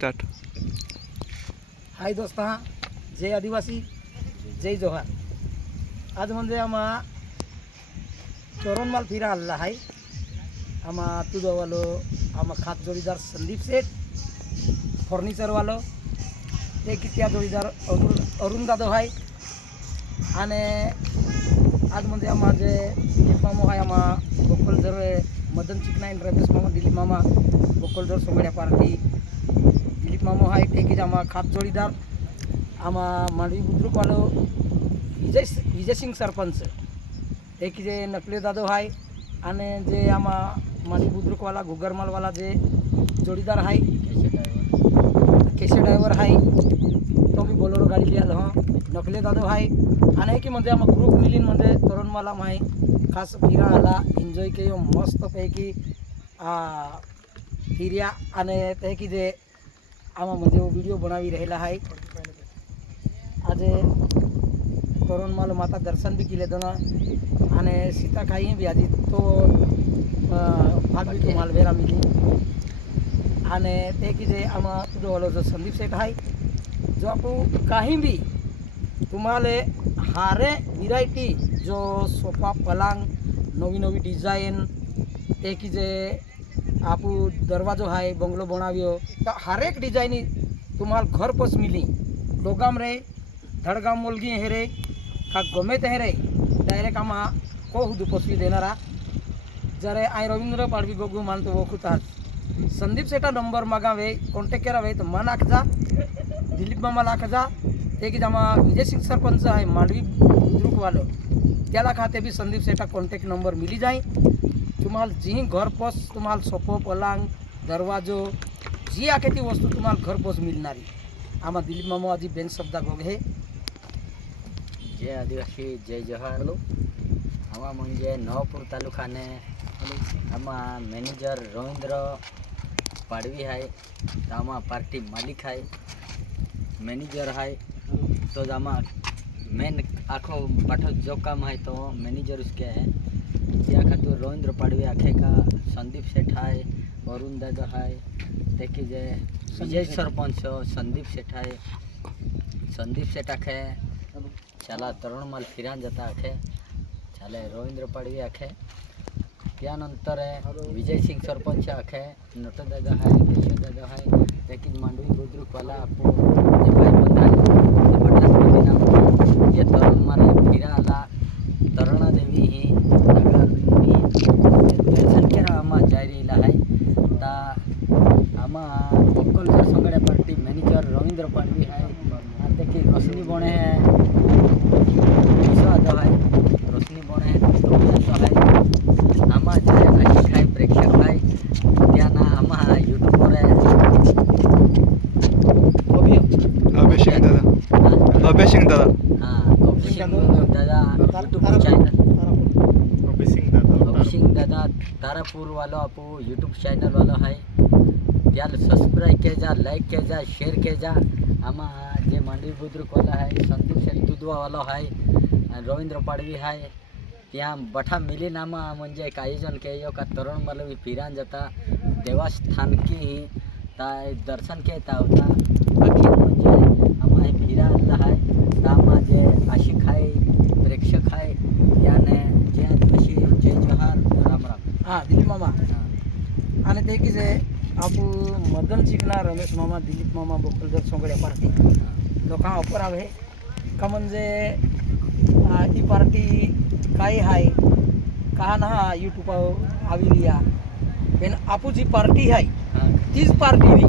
Start. हाय दोस्ता, जय आदिवासी, जय जोहार. आज म्हणजे आम्हा तोरणमाल फिरा आलेला आहे. आम्हा तुझवालो आम्हा खात जोडीदार संदीप सेठ फर्निचरवालो ते की त्या जोडीदार अरुण दादा आहे. आणि आज म्हणजे आम्हा जे दिलीप मामा आहे आम्हा गोकुलधर मदन चिकनाईन रमेश मामा दिलीप मामा गोकुलधर सोंगड्या पार्टी दिलीप मामा आहे ते की आम्हा खात जोडीदार आम्हा मांडवी बुद्रुकवालो विजय सिंग सरपंच ते की जे नकली दादो आहे. आणि जे आम्हा मांडवी बुद्रुकवाला घुगरमालवाला जे जोडीदार आहे केशे ड्रायव्हर आहे तो मी बोलेरो गाडी लिहाल नकले दादो आहे. आणि की म्हणजे आम्हा ग्रुप मिलीन म्हणजे तोरणमाला आहे खास फिरा आला एन्जॉय केयो मस्तपैकी फिर्या. आणि ते की जे आम्हा म्हणजे व्हिडिओ बनावी राहिला आहे. आज तोरणमाल माता दर्शन भी केले दोन आणि सीता काही बी आधी तो भाग भी तुम्हाला वेरा मिली. आणि ते की जे आम्हा तुझं जो संदीप सेठ आहे जो आपण काही बी तुम्हाला हारे व्हरायटी जो सोफा पलंग नवी नवी डिझाईन ते की जे आपण दरवाजो आहे बंगलो बनाव्यो तर हर एक डिझाईनी तुम्हाला घरपोच मिली. दोगाम रे धडगाम मुलगी हे रे का गमे ते रे डायरेक्ट आम्हा को हुदू पोचवी देणारा जरे आई रवींद्र पाडवी गोगू मानतो वो खुताज संदीप सेठा नंबर मागावे कॉन्टॅक्ट करावे तर मन आखजा दिलीप मामा लाखजा ते की आम्हा विजय सिंग सरपंच आहे मांडवी बुद्रुकवालं त्याला खाते बी संदीप सेठा कॉन्टॅक्ट नंबर मिली जाई. तुम्हाला जी घरपोच तुम्हाला सोफो पलंग दरवाजो जी आखे ती वस्तू तुम्हाला घरपोच मिळणारी आम्हा दिलीप मामा आजी बेन शब्दा गोग हे. जय आदिवासी जय जोहार. आम्हा म्हणजे नवापूर तालुकाने आम्हा मॅनेजर रवींद्र पाडवी आहे तर आम्हा पार्टी मालिक आहे मॅनेजर आहे तो आम्हा मेन आखो पाठो जो काम आहे तो मॅनेजर उसके आहे. त्या खातर रवींद्र पाडवी आखे का संदीप सेठ आहे अरुण दादा आहे ते की जे विजय सरपंच संदीप सेठ आहे संदीप सेठ आखे चला तरुणमाल फिरान जाता आखे चाले रवींद्र पाडवी आखे. त्यानंतर विजय सिंग सरपंच आखे नट दादा आहे केशव दादा आहे ते की मांडवी बुद्रुकवाला आपो जे भाई बता ये तरुणमाल फिरा आला तरणा देवी ही दर्शन केला आम्हा जायला आहे. ता आम्हा गोकुलधर सोंगड्या पार्टी मॅनेजर रवींद्र पाडवी आहे आणि ते की रोशनी बणे आहे रोशनी बणे आहे आम्हा जे अशी काही प्रेक्षक आहे त्यांना आम्हा यूट्यूबवर अभ्यासिंग दादा यूट्यूब चॅनल अभिषेक दादा तारापूरवालो आपो यूट्यूब चॅनलवालो आहे त्याला सबस्क्राईब के जा लाईक के जा शेअर के जा. आम्हा जे मांडवी बुद्रुकवाला आहे संदीप शेठ दुधवावाला आहे आणि रवींद्र पाडवी आहे त्या बठा मिलीन आम्हा म्हणजे एक आयोजन केयो का तरुण मला फिरान जाता देवस्थान की ताय दर्शन घेता होता अखिर म्हणजे आम्हा हे फिरा आला आहे तर आम्हा जे आशिक आहे प्रेक्षक आहे याने जे आदिवासी जय जोहार राम राम. हां दिलीप मामा आणि ते की जे आपण मदन चिकना रमेश मामा दिलीप मामा गोकुलधर सोंगड्या पार्टी लोकांना ऑफर हवे का म्हणजे ही पार्टी काय आहे का ना यूट्यूबवर आविली या पण आपू जी पार्टी आहे तीच पार्टी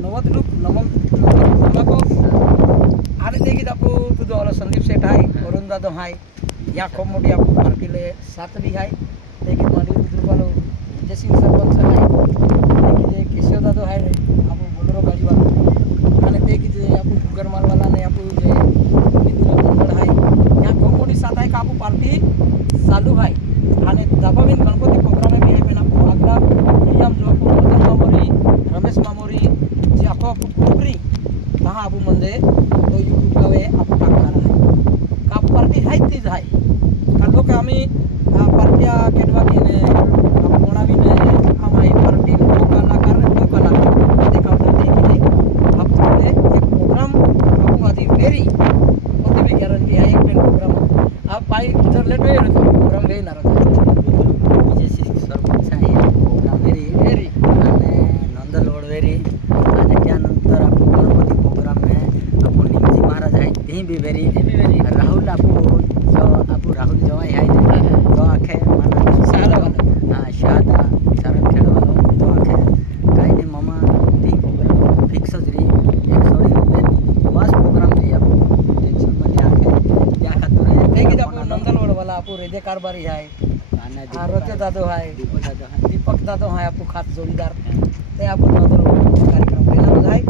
नवद लूक नमको आणि ते की आपू तुझं वाला संदीप सेठ आहे अरुण दादा आहे या खूप मोठी आपू पार्टीला साथ बी आहे ते की मांडवी बुद्रुकवालो विजय सिंग सरपंच आहे ते की जे केशव दादा आहे आपण बोलेरो गाडीवाला आणि ते की जे आपण घुगरमालवाला आणि आपण जे मित्र मंडळ आहे या खूप मोठी साथ आहे का आपण पार्टी चालू आहे. आणि दबावीन गणपती प्रोग्राम बी आहे पण आपण आग्रा विलियम जो आपण मदन मामोरी रमेश मामोरी जे आपण कुपरी हा आपण म्हणजे तो यूट्यूबला आपण टाकणार आहे का पार्टी आहे तीच आहे का लोक आम्ही पार्ट्या केडवा घेणे कोणावीने आम्हा ही पार्टी लोकांना कारण कारभारी आहे आणि रत्य दादो आहे दीपक दादा आहे. दीपक दादो आहे आपू खास जोडीदार ते आपण नजर कार्यक्रम केला आहे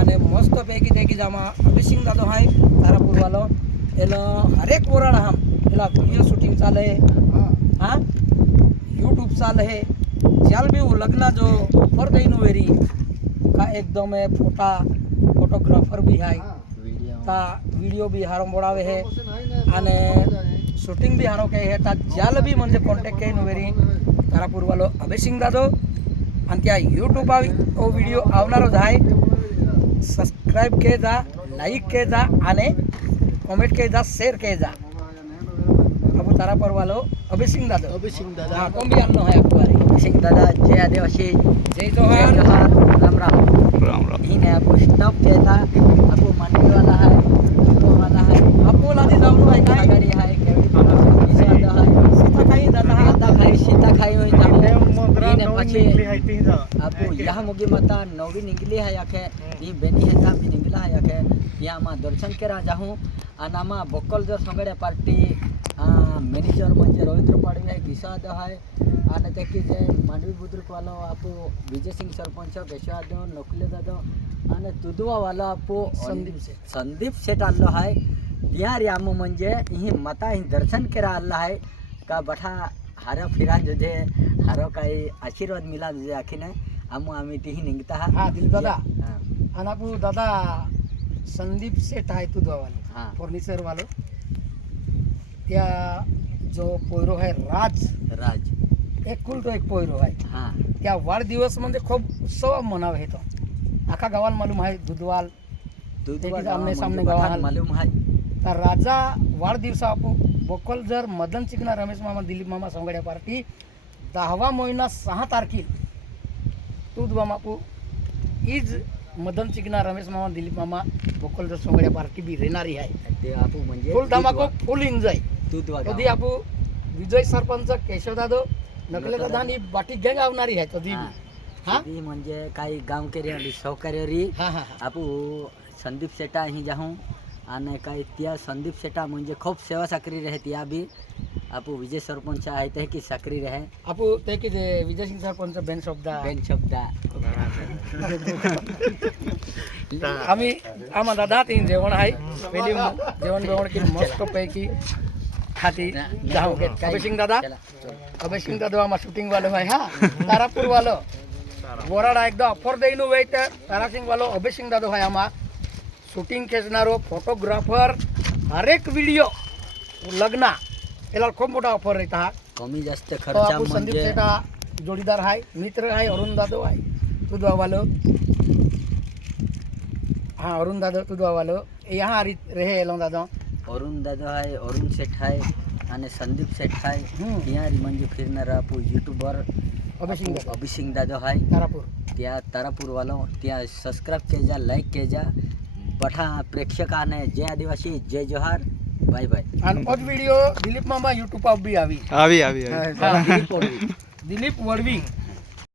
आणि मस्तपैकी ते की जामा अभिसिंग दादो आहे तारापूरवालो एला हरेक वराड हम एला व्हिडिओ शूटिंग चाले हाँ यूट्यूब चाल है जल भी वो लगना जो पर गई नु वेरी का एकदम है फोटोग्राफर भी है व्हिडिओ ता वीडियो भी हारो बोडावे है आणि शूटिंग भी हारो के है ता जल भी म्हणजे कॉन्टॅक्ट के नु वेरी तारापूर वालो अभिसिंग दादो आणि त्या यूट्यूब वो व्हिडिओ आवणारच आहे सबस्क्राइब के जा लाइक के जा आणि कमेंट के जा शेयर के जा अब तारापूर वालो अभिसिंग दादो हाँ तुम भी आनो है आपको अभिषेक दादा जय आदिवासी जय जय जोहार जोहार राम राम राम राम ही ने आपको स्टॉप कहता आपको मंडी वाला है दूसरों वाला है आपको लादी जामनो है काय गाड़ी है केवड़ी वाला है सीता काही जाता है आता खाई सीता खाई होई जाऊ ही ने પછી आपको यहाँ मुगी माता नवी निकली है याके ही बेनी है ता निकला है याके यहाँ मा दर्शन करा जाऊँ आनामा बक्कल जो संगड़े पार्टी मॅनेजर म्हणजे रवींद्र पाडवी आहे किसाद आहे आणि ते की जे मांडवी बुद्रुकवाला आपो विजय सिंग सरपंच केशवाद नकुले दादा आणि तुदवावाला आपो संदीप सेठ आल्लो आहे त्यार आम म्हणजे ही माता ही दर्शन करा आल्ला आहे का बठा हारो फिरा जे हारो काही आशीर्वाद मिला जे आखीने आम्ही तीही निघता हा दिलीप दादा हां आणि आपू दादा संदीप सेठ आहे तुझा वाले हां फर्निचर वालो त्या जो पोयरो आहे राज एक कुल तो एक पोयरो आहे हां त्या वाढदिवस म्हणजे खूप उत्सव मनाव आहे तो आखा गावाला मालूम आहे दुधवाल दूधवा आमने सामने गावात गावात मालूम आहे तर राजा वाढदिवसा आपू बकोल जर मदन चिकना रमेश मामा दिलीप मामा संगड्या पार्टी 10वा महिना 6 तारखेला दूध मामा आपू इज मदन चिकना रमेश मामा दिलीप मामा बकोल जर संगड्या पार्टी भी रेनारी आहे ते आपू म्हणजे फुल धमाको फुल एन्जॉय दूधवा कधी आपू विजय सरपंच केशव दादो नकले दादा आणि बाटी गँग आवणारी आहे कधी हा ती म्हणजे काही गावकरी आणि सहकार्यरी हा हा आपू संदीप सेटा ही जाऊं आणि काही त्या संदीप सेटा म्हणजे खूप सेवा साकरी रहे त्या बी आपू विजय सरपंच आहे ते की साकरी रहे आपू ते की जे विजय सिंग सरपंच बेन शब्दा बेन शब्द आम्ही आम्हा दादा तीन जेवण आहे पहिली जेवण जेवण की मस्त पैकी खाती जाऊ अभिसिंग दादा अभिसिंग दादा आम्हा शूटिंग वालो आहे हा तारापूर वालो बोराडा एकदा ऑफर देईन वेट तारासिंग वालो अभिसिंग दादा आहे आम्हा शूटिंग खेचणारो फोटोग्राफर हरेक व्हिडिओ लग्ना याला खूप मोठा ऑफर येत हा कमी जास्त तो खर्च आपू संदीप म्हणजे सेठा जोडीदार आहे मित्र आहे अरुण दादो आहे तुझा वालो हाँ अरुण दादा तुझा वालो यहाँ रहे एलो दादा अरुण दादा आहे अरुण सेठ आहे आणि संदीप सेठ आहे या म्हणजे फिरणारा आपू युट्यूबर अभिसिंग दादा आहे तारापूर त्या तारापूरवाला त्या सबस्क्राईब के जा लाईक के जा बठा प्रेक्षकाने जय आदिवासी जय जोहार बाय बाय आणि और व्हिडिओ दिलीप मामा यूट्यूब पर भी आवी आवी आवी हाँ, दिलीप वडवी